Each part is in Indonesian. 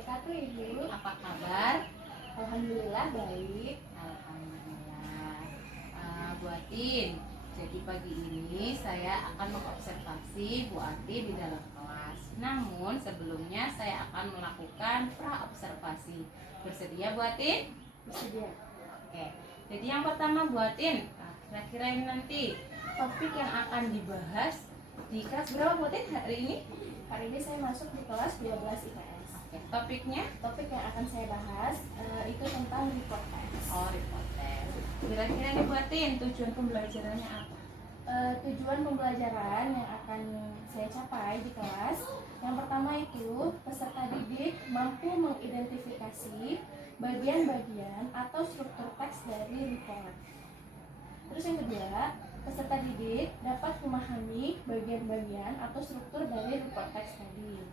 wabarakatuh, Ibu. Apa kabar? Alhamdulillah baik. Alhamdulillah. Bu Atin, jadi pagi ini saya akan mengobservasi Bu Atin di dalam kelas. Namun sebelumnya saya akan melakukan pra-observasi. Bersedia Bu Atin? Bersedia. Oke. Jadi yang pertama Bu Atin, kira-kira ini nanti topik yang akan dibahas di kelas berapa Bu Atin hari ini? Hari ini saya masuk di kelas 12 IPS. Oke. Topiknya? Topik yang akan saya bahas itu tentang report test. Oh, report test. Kira-kira nih Bu Atin, tujuan pembelajarannya apa? Tujuan pembelajaran yang akan saya capai di kelas, yang pertama itu peserta didik mampu mengidentifikasi bagian-bagian atau struktur teks dari report. Terus yang kedua, peserta didik dapat memahami bagian-bagian atau struktur dari report teks tadi.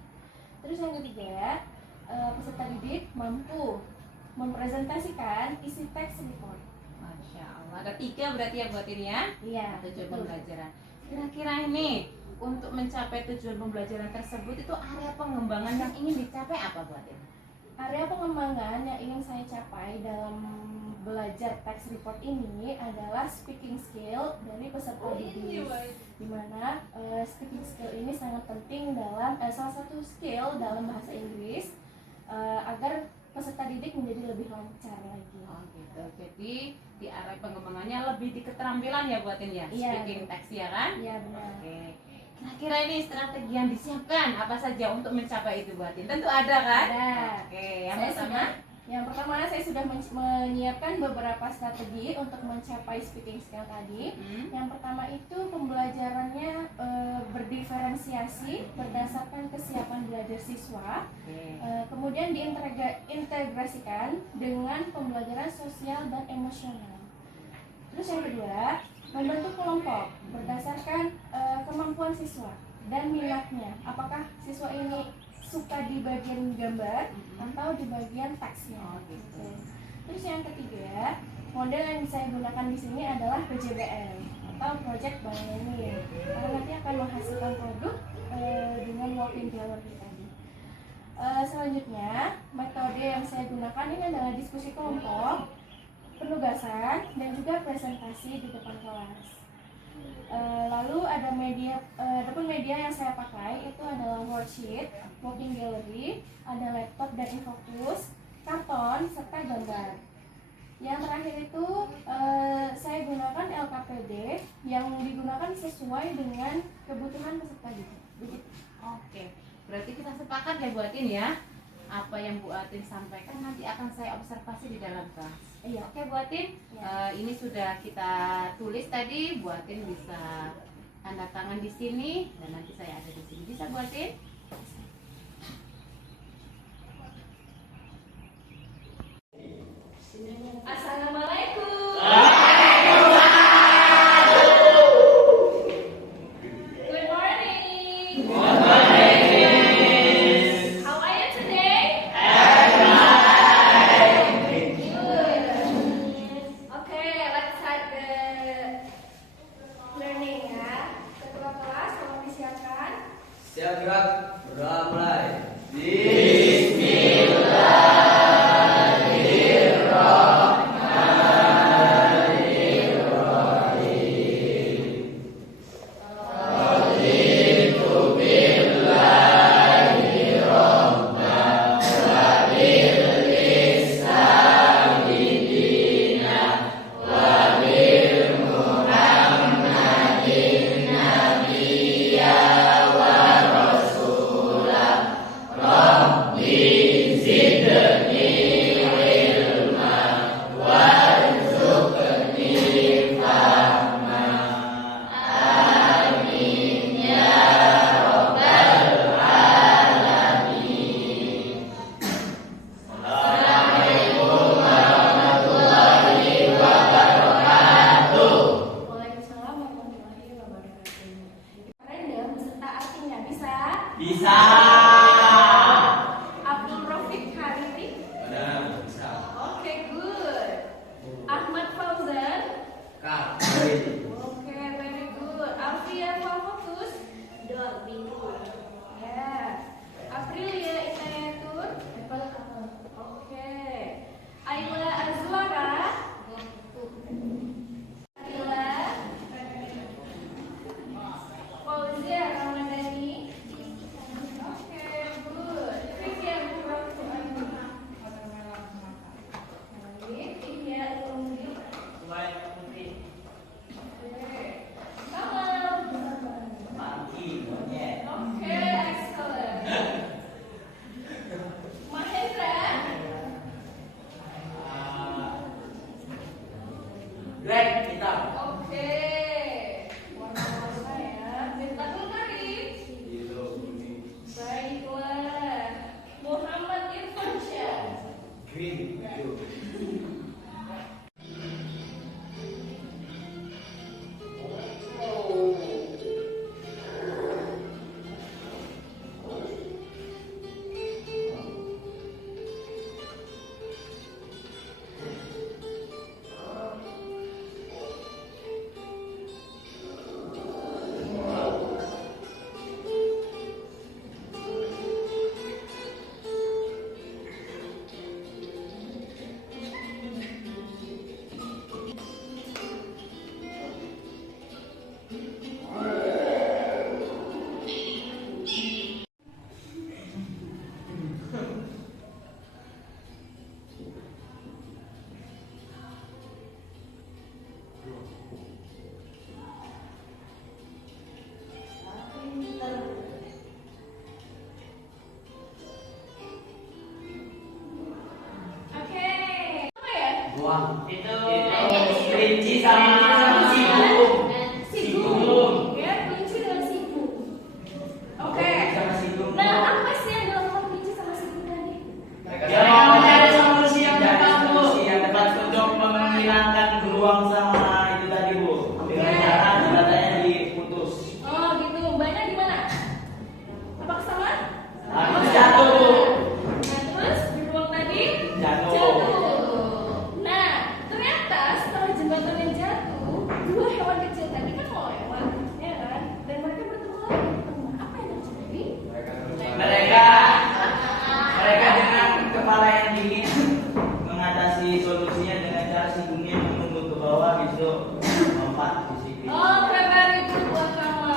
Terus yang ketiga, peserta didik mampu mempresentasikan isi teks report. Masya Allah, ada 3 berarti ya buat ini ya? Iya, Tujuan betul. pembelajaran. Kira-kira ini untuk mencapai tujuan pembelajaran tersebut itu area pengembangan yang ingin dicapai apa buat ini? Area pengembangan yang ingin saya capai dalam belajar teks report ini adalah speaking skill dari peserta didik, dimana speaking skill ini sangat penting dalam salah satu skill dalam bahasa Inggris agar peserta didik menjadi lebih lancar lagi. Oh gitu. Jadi di area pengembangannya lebih di keterampilan ya buatin ya? Iya. Speaking text ya kan? Iya benar. Oke. Kira-kira ini strategi yang disiapkan apa saja untuk mencapai itu buatin? Tentu ada kan? Ada. Oke. Yang Saya pertama? sudah- Yang pertama saya sudah menyiapkan beberapa strategi untuk mencapai speaking skill tadi. Yang pertama itu pembelajarannya berdiferensiasi berdasarkan kesiapan belajar siswa. Oke. Kemudian diintegrasikan dengan pembelajaran sosial dan emosional. Terus yang kedua, membentuk kelompok berdasarkan kemampuan siswa dan minatnya. Apakah siswa ini suka di bagian gambar atau di bagian teksnya. Oh, gitu. Terus yang ketiga, model yang saya gunakan di sini adalah PJBL atau Project Bank-Learning, karena nanti akan menghasilkan produk dengan walking gallery tadi. Selanjutnya, metode yang saya gunakan ini adalah diskusi kelompok, penugasan, dan juga presentasi di depan kelas. Lalu ada media yang saya pakai itu adalah worksheet, walking gallery, ada laptop dan infocus, karton, serta gambar. Yang terakhir itu saya gunakan LKPD yang digunakan sesuai dengan kebutuhan peserta didik. Begitu. Oke. Berarti kita sepakat ya buatin ya. Apa yang Bu Atin sampaikan nanti akan saya observasi di dalam kelas. Iya. Oke Bu Atin, Ya. ini sudah kita tulis tadi. Bu Atin bisa tanda tangan di sini dan nanti saya ada di sini. Bisa Bu Atin? Assalamualaikum. Good morning. How are you today? Okay, let's start the Learning ya. Ketua kelas tolong disiapkan. Siap gerak, mulai. Itu kelinci sama sibung. Sigung. Ya, kelinci dan sigung. Oke. Sama sibung. Nah, apa sih yang dilakukan kelinci sama sigung tadi? Dia mau mencari solusi yang tepat, Bu. Yang tepat untuk menghilangkan beruang sama itu tadi, Bu. Dengan cara jembatannya diputus. Oh, gitu. Mbaknya di mana? Apa kesana? Habis jatuh, Bu. Nah, terus beruang tadi Jatuh. Nah, ternyata setelah jembatannya jatuh, dua hewan kecil tadi kan mau lewat, ya kan? Dan mereka bertemu lagi di tengah. Apa yang terjadi? Mereka dengan kepala yang dingin mengatasi solusinya dengan cara sibungnya menunggu ke bawah gitu lompat di sini. Oh, very good buat kamu.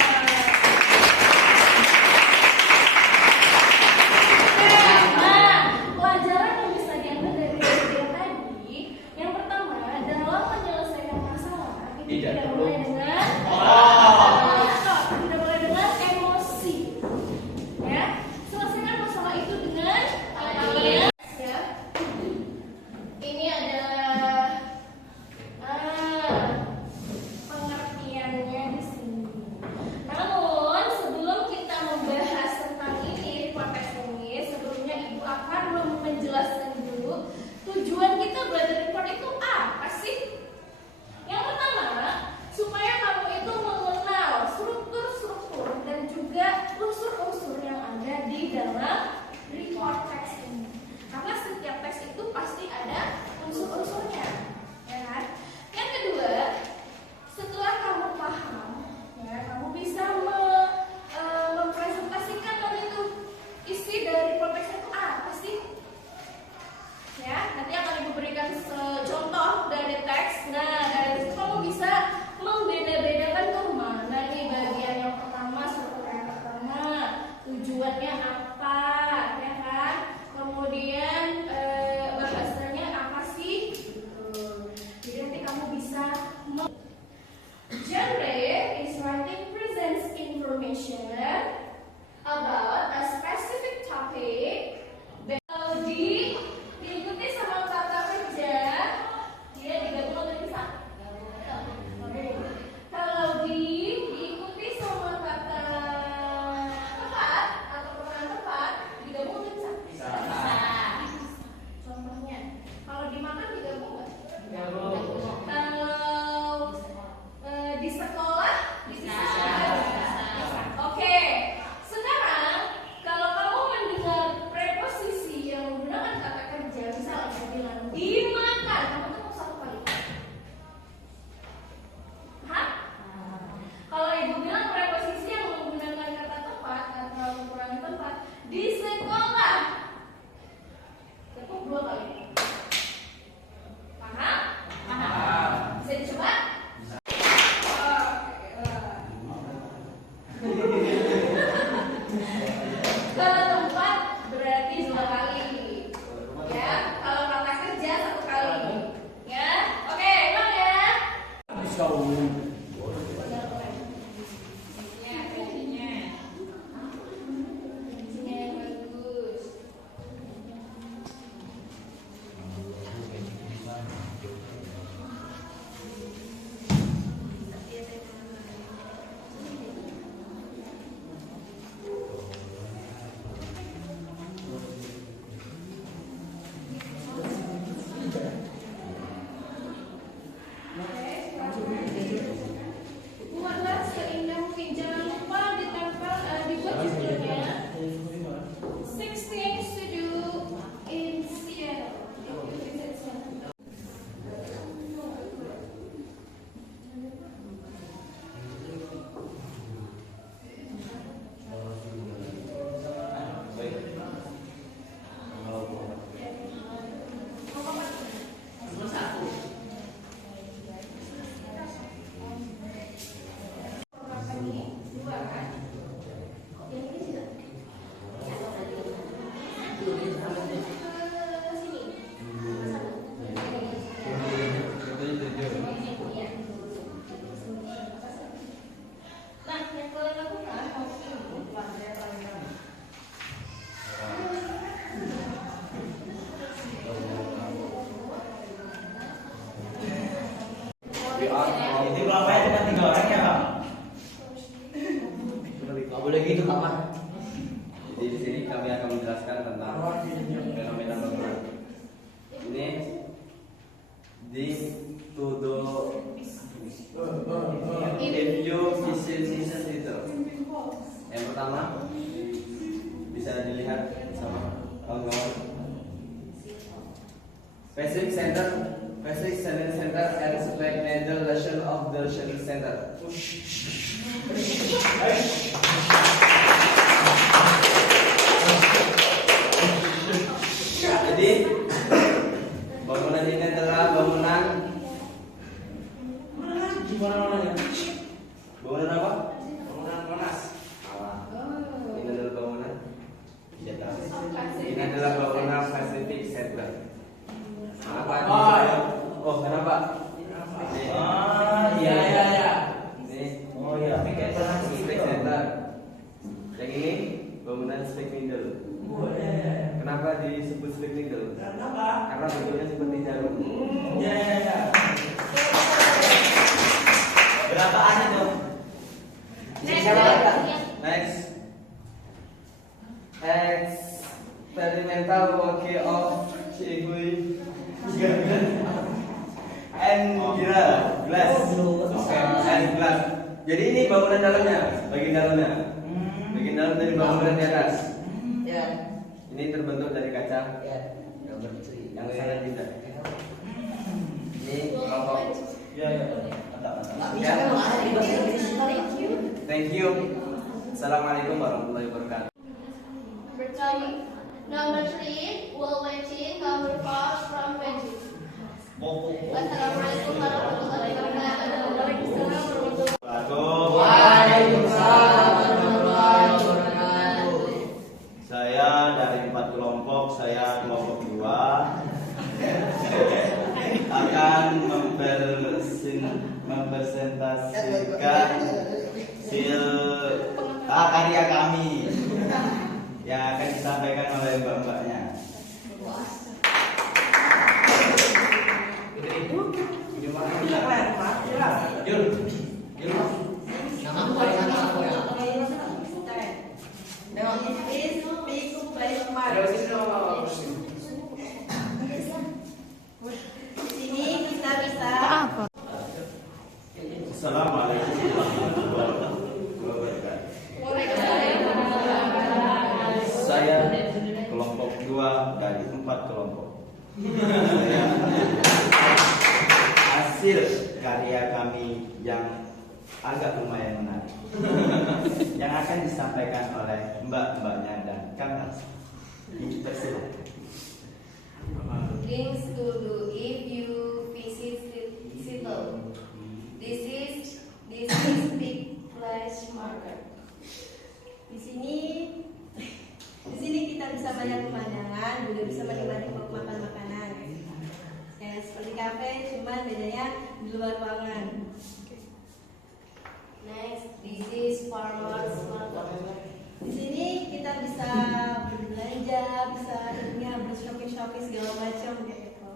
Nah, pelajaran yang bisa diambil dari video tadi, yang pertama, dalam menyelesaikan masalah itu Tidak tidak perlu. boleh dengan tidak boleh dengan emosi. Ya, selesaikan masalah itu dengan ya. Ini adalah pengertiannya di sini. Namun sebelum kita membahas tentang ini konteks ini, sebelumnya Ibu akan menjelaskan dulu tujuan kita belajar report itu apa sih? Yang pertama, supaya kamu itu mengenal struktur-struktur dan juga unsur-unsur yang ada di dalam report teks ini. Karena setiap teks itu pasti ada unsur-unsurnya, ya kan? Yang kedua, setelah kamu paham, ya kamu bisa mempresentasikan tadi itu isi dari report teks itu apa sih? Ya, nanti akan Ibu berikan contoh dari teks. Nah, dari situ kamu bisa membeda-bedakan tuh mana nih bagian yang pertama, struktur yang pertama, tujuannya apa, ya kan? Kemudian bahasanya apa sih? Gitu. Jadi nanti kamu bisa genre is writing presents information about a specific topic. Kalau diikuti sama kata kerja, dia digabung atau dipisah? Kalau diikuti sama kata tepat atau perkataan tepat, digabung atau dipisah? Bisa. Contohnya, kalau dimakan digabung nggak? Kalau di sekolah dipisah? Bisa. Oke. Sekarang kalau kamu mendengar preposisi yang menggunakan kata kerja, misalnya saya bilang dimakan, kamu tepuk satu kali. Hah? Kalau Ibu bilang preposisi yang menggunakan kata tepat atau mengurangi tempat di sekolah, tepuk dua kali. Paham? Paham. Bisa dicoba? Kalau tempat berarti dua kali, ya. Kalau kata kerja satu kali, ya. Oke, ulang ya. Isinya yang bagus. Oke, Itu kelompoknya cuma 3 orang ya, Pak? Nggak boleh gitu, Pak. Jadi di sini kami akan menjelaskan tentang fenomena bangunan. Ini di todo review vision itu. Yang pertama bisa dilihat sama kawan-kawan. Basic center and select the lesson of the center. Jadi bangunan ini adalah bangunan bangunan apa? Bangunan Monas. Ini adalah bangunan. Ini adalah bangunan Pacific Center. Kenapa? Oh, kenapa? Iya. Ini Oh iya. Pacific Center. Yang ini bangunan Spike Needle. Kenapa disebut Spike Needle? Karena bentuknya seperti jarum. Iya. Berapaan itu? Next. Experimental work of Chihui and glass. And glass. Jadi ini bangunan dalamnya, bagian dalamnya. Bagian dalam dari bangunan di atas. Ini terbentuk dari kaca yang sangat indah. Ini kelompok. Iya. Ya. Thank you. Assalamualaikum warahmatullahi wabarakatuh. Number 3, wall wedging. Number 4, from wedging. Wassalamualaikum warahmatullahi wabarakatuh. Waalaikumsalam warahmatullahi wabarakatuh. Saya dari 4 kelompok, saya kelompok 2 akan mempresentasikan karya kami yang akan disampaikan oleh mbak-mbaknya. Assalamualaikum warahmatullahi wabarakatuh. Saya kelompok 2 dari 4 kelompok. Saya hasil karya kami yang agak lumayan menarik yang akan disampaikan oleh mbak-mbaknya dan Kang Mas. Dipersilakan. Things to do if you visit Seattle. This is big flash marker. Di sini kita bisa melihat pemandangan, juga bisa menikmati makan makanan. Ya, seperti kafe, cuman bedanya di luar ruangan. Next, this is farmers market. Di sini kita bisa berbelanja, bisa shopping segala macam kayak gitu.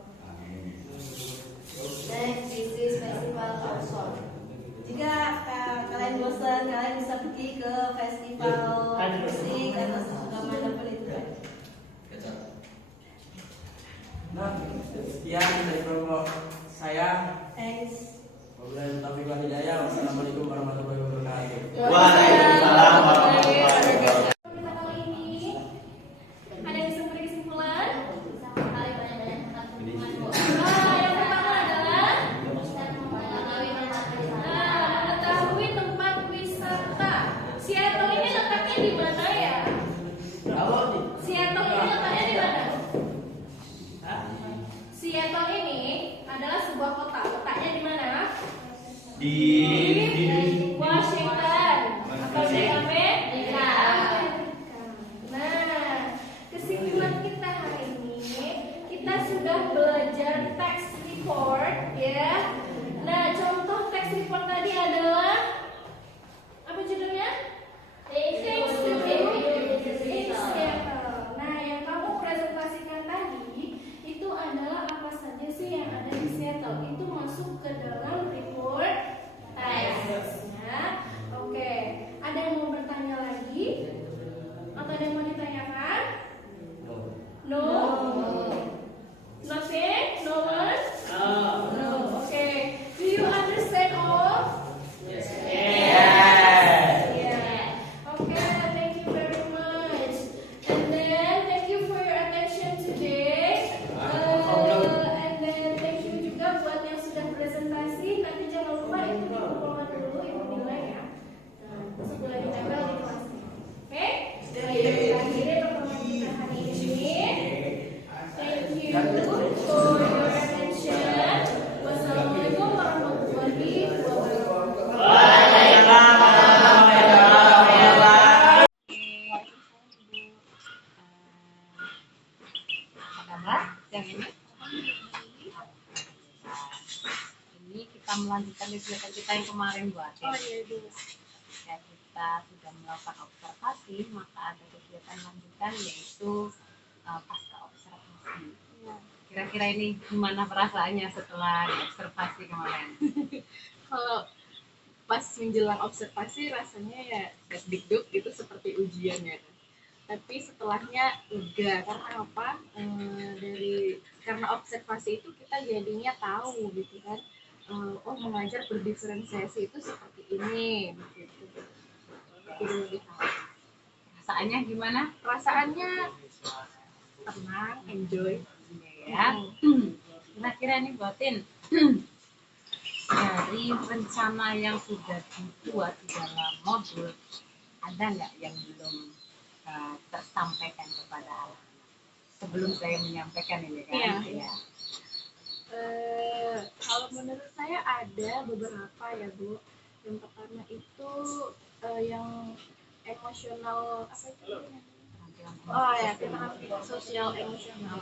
Next, this is festival outdoor. Jika kalian bosan, kalian bisa pergi ke festival musik atau kemanapun itu kan. Nah, sekian dari kelompok saya. Thanks. Wabillahi taufiq wal hidayah. Wassalamualaikum warahmatullahi wabarakatuh. Waalaikumsalam warahmatullahi wabarakatuh. Kita kali ini ada yang bisa memberi kesimpulan. Yang pertama adalah mengetahui tempat wisata. Seattle ini letaknya di mana ya? Seattle ini letaknya di mana? Seattle ini adalah sebuah kota. Letaknya di mana? Di Washington atau di Amerika. Nah, kesimpulan kita hari ini, kita sudah belajar tax report, ya. Nah, contoh tax report tadi adalah apa judulnya? Things to do in Seattle. Nah, yang kamu presentasikan tadi itu adalah apa saja sih yang ada di Seattle? Itu masuk ke dalam report kegiatan-kegiatan kita yang kemarin buat ya. Oh iya dulu. Ya, kita sudah melakukan observasi, maka ada kegiatan lanjutan yaitu pasca observasi. Iya. Kira-kira ini gimana perasaannya setelah observasi kemarin? Kalau pas menjelang observasi rasanya ya deg-deg gitu seperti ujian ya kan. Tapi setelahnya lega karena apa? Karena observasi itu kita jadinya tahu gitu kan. Oh, mengajar berdiferensiasi itu seperti ini gitu. Jadi lebih tahu. Perasaannya gimana? Perasaannya tenang, enjoy. Ya. Kira-kira nih buatin dari rencana yang sudah dibuat di dalam modul, ada nggak yang belum tersampaikan kepada anak? Sebelum saya menyampaikan ini kan? Iya. Kalau menurut saya ada beberapa ya Bu. Yang pertama itu yang emosional apa itu? Oh ya, keterampilan sosial emosional.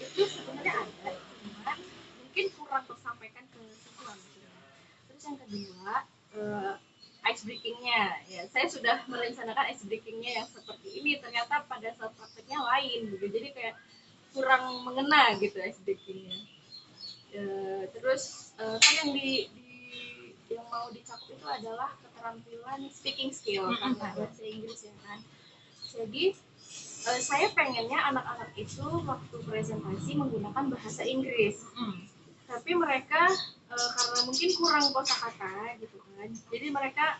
Itu sebenarnya ada, cuman mungkin kurang tersampaikan ke siswa. Terus yang kedua, ice breakingnya. Ya, saya sudah merencanakan ice breakingnya yang seperti ini. Ternyata pada saat prakteknya lain, gitu. Jadi kayak kurang mengena gitu ice breakingnya. Terus kan yang yang mau dicakup itu adalah keterampilan speaking skill karena bahasa Inggris ya kan. Jadi saya pengennya anak-anak itu waktu presentasi menggunakan bahasa Inggris. Tapi mereka karena mungkin kurang kosakata gitu kan. Jadi mereka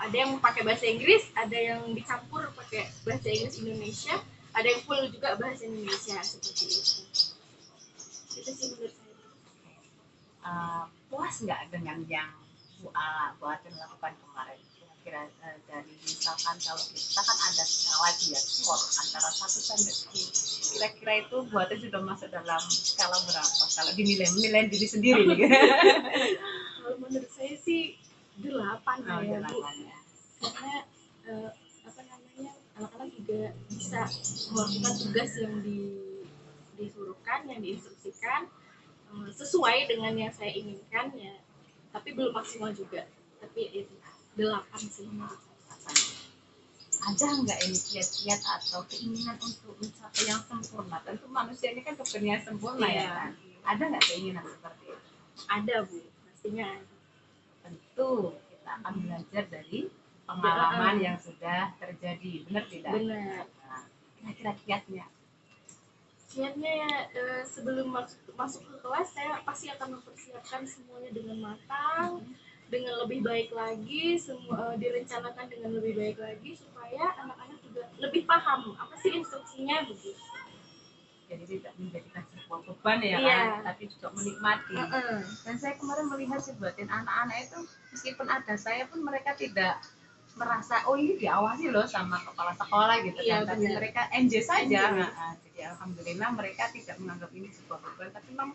ada yang pakai bahasa Inggris, ada yang dicampur pakai bahasa Inggris Indonesia, ada yang full juga bahasa Indonesia seperti itu. Itu sih menurut saya. Puas nggak dengan yang buatin lakukan kemarin? Kira-kira dari misalkan kalau kita kan ada skala dia skor antara 1 sampai 10, kira-kira itu buatnya sudah masuk dalam skala berapa? Kalau dinilai diri sendiri nih. Kalau menurut saya sih 8 ya Bu. Ya. Karena apa namanya, anak-anak juga bisa melakukan tugas yang disuruhkan, yang diinstruksikan sesuai dengan yang saya inginkan ya, tapi belum maksimal juga. Tapi itu 8 sih menurut saya. Ada nggak ini kiat-kiat atau keinginan untuk mencapai yang sempurna? Tentu manusia ini kan kepengen sempurna ya kan? Ada nggak keinginan seperti itu? Ada Bu, pastinya ada. Tentu kita akan belajar dari pengalaman yang sudah terjadi, benar tidak? Benar. Nah, kira-kira kiatnya? Kiatnya ya sebelum masuk ke kelas saya pasti akan mempersiapkan semuanya dengan matang, dengan lebih baik lagi, direncanakan dengan lebih baik lagi supaya anak-anak juga lebih paham apa sih instruksinya begitu. Jadi tidak menjadikan sebuah beban ya Iya. kan, tapi juga menikmati. Dan saya kemarin melihat sih buatin anak-anak itu meskipun ada saya pun mereka tidak merasa oh ini diawasi loh sama kepala sekolah gitu Iya, kan, tapi benar. mereka enjoy saja. Enjoy. Nah, jadi alhamdulillah mereka tidak menganggap ini sebuah beban, tapi memang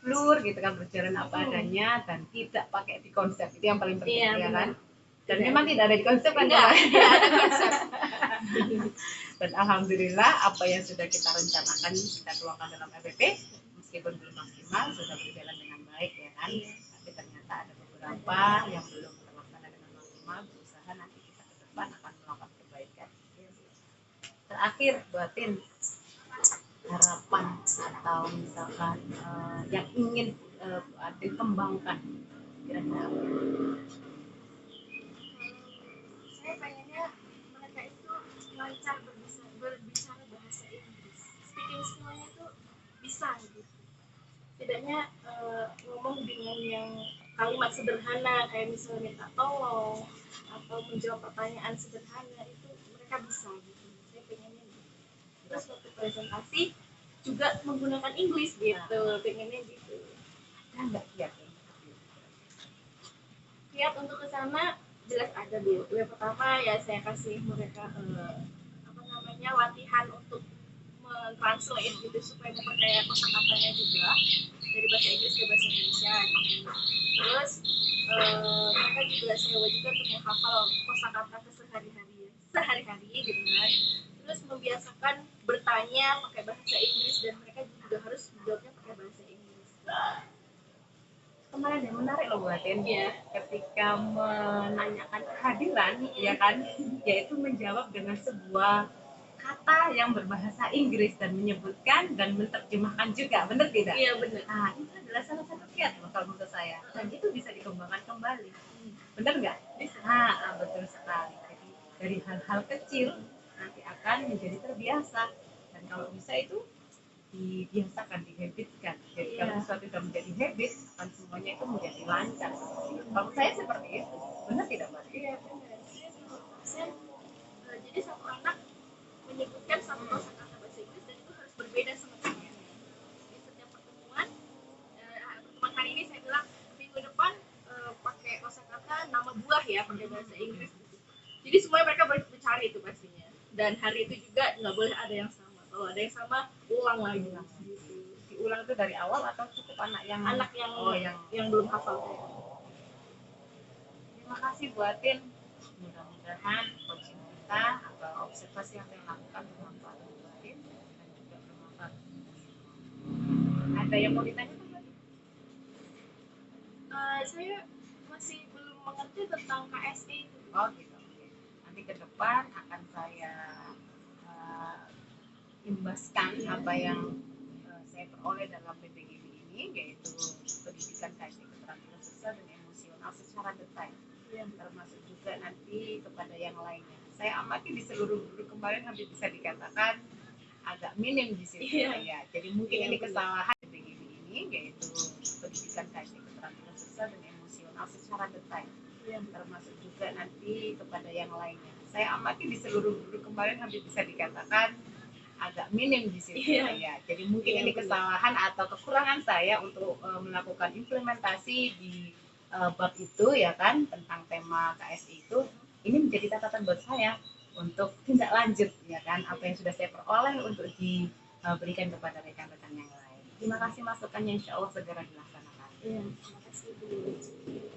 flur gitu kan, berjalan apa adanya dan tidak pakai di konsep, itu yang paling penting Iya, ya benar. kan. Dan memang tidak ada di konsep kan Tidak ada konsep. dan alhamdulillah apa yang sudah kita rencanakan kita keluarkan dalam RPP meskipun belum maksimal sudah berjalan dengan baik ya kan. Tapi ternyata ada beberapa yang belum terlaksana dengan maksimal, berusaha nanti kita ke depan akan melakukan perbaikan. Terakhir buatin harapan atau misalkan yang ingin buatin kembangkan kira-kira apa? Saya pengennya mereka itu lancar berbicara bahasa Inggris. Speaking skillnya itu bisa gitu. Setidaknya ngomong dengan yang kalimat sederhana kayak misalnya minta tolong atau menjawab pertanyaan sederhana itu mereka bisa gitu. Saya pengennya gitu. Terus waktu presentasi juga menggunakan Inggris gitu, pengennya gitu. Ada nggak kiat? Kiat untuk ke sana jelas ada Bu. Yang pertama ya saya kasih mereka latihan untuk mentranslate gitu supaya memperkaya kosakatanya juga dari bahasa Inggris ke bahasa Indonesia gitu. Terus mereka juga saya wajibkan untuk menghafal kosakata sehari-hari gitu kan. Terus membiasakan bertanya pakai bahasa Inggris dan mereka juga harus menjawabnya pakai bahasa Inggris. kemarin yang menarik loh buatin ketika menanyakan kehadiran ya kan, yaitu menjawab dengan sebuah kata yang berbahasa Inggris dan menyebutkan dan menerjemahkan juga, benar tidak? Iya benar. Nah itu adalah salah satu kiat loh kalau menurut saya, dan itu bisa dikembangkan kembali, benar nggak? Betul sekali. Jadi dari hal-hal kecil nanti akan menjadi terbiasa, dan kalau bisa itu dibiasakan, dihabitkan. Jadi kalau sesuatu sudah menjadi habit, akan semuanya itu menjadi lancar. Kalau saya seperti itu, benar tidak Mbak? Iya benar. Jadi satu anak menyebutkan satu kosakata bahasa Inggris dan itu harus berbeda sama temannya. Di setiap pertemuan, pertemuan hari ini saya bilang minggu depan pakai kosakata nama buah ya, pakai bahasa Inggris. Jadi semuanya mereka mencari itu pastinya. Dan hari itu juga nggak boleh ada yang sama. Kalau ada yang sama, ulang lagi. Gitu. Diulang itu dari awal atau cukup anak yang yang belum hafal. Terima kasih buatin. Mudah-mudahan coaching kita atau observasi yang saya lakukan bermanfaat untuk buatin dan juga bermanfaat. Ada yang mau ditanya Mbak? Saya masih belum mengerti tentang KSI. Oh gitu. Oke. Nanti ke depan akan saya imbaskan apa yang saya peroleh dalam PPGB ini, yaitu pendidikan KSI keterampilan sosial dan emosional secara detail, termasuk juga nanti kepada yang lainnya. Saya amati di seluruh guru kemarin hampir bisa dikatakan agak minim di situ ya. Jadi mungkin ini kesalahan PPGB ini, yaitu pendidikan KSI keterampilan sosial dan emosional secara detail, termasuk juga nanti kepada yang lainnya. Saya amati di seluruh guru kemarin hampir bisa dikatakan agak minim di situ ya. Jadi mungkin ini kesalahan atau kekurangan saya untuk melakukan implementasi di bab itu ya kan, tentang tema KSI itu. Ini menjadi catatan buat saya untuk tindak lanjut ya kan, apa yang sudah saya peroleh untuk diberikan kepada rekan-rekan yang lain. Terima kasih masukannya, insya Allah segera dilaksanakan. Terima kasih Bu.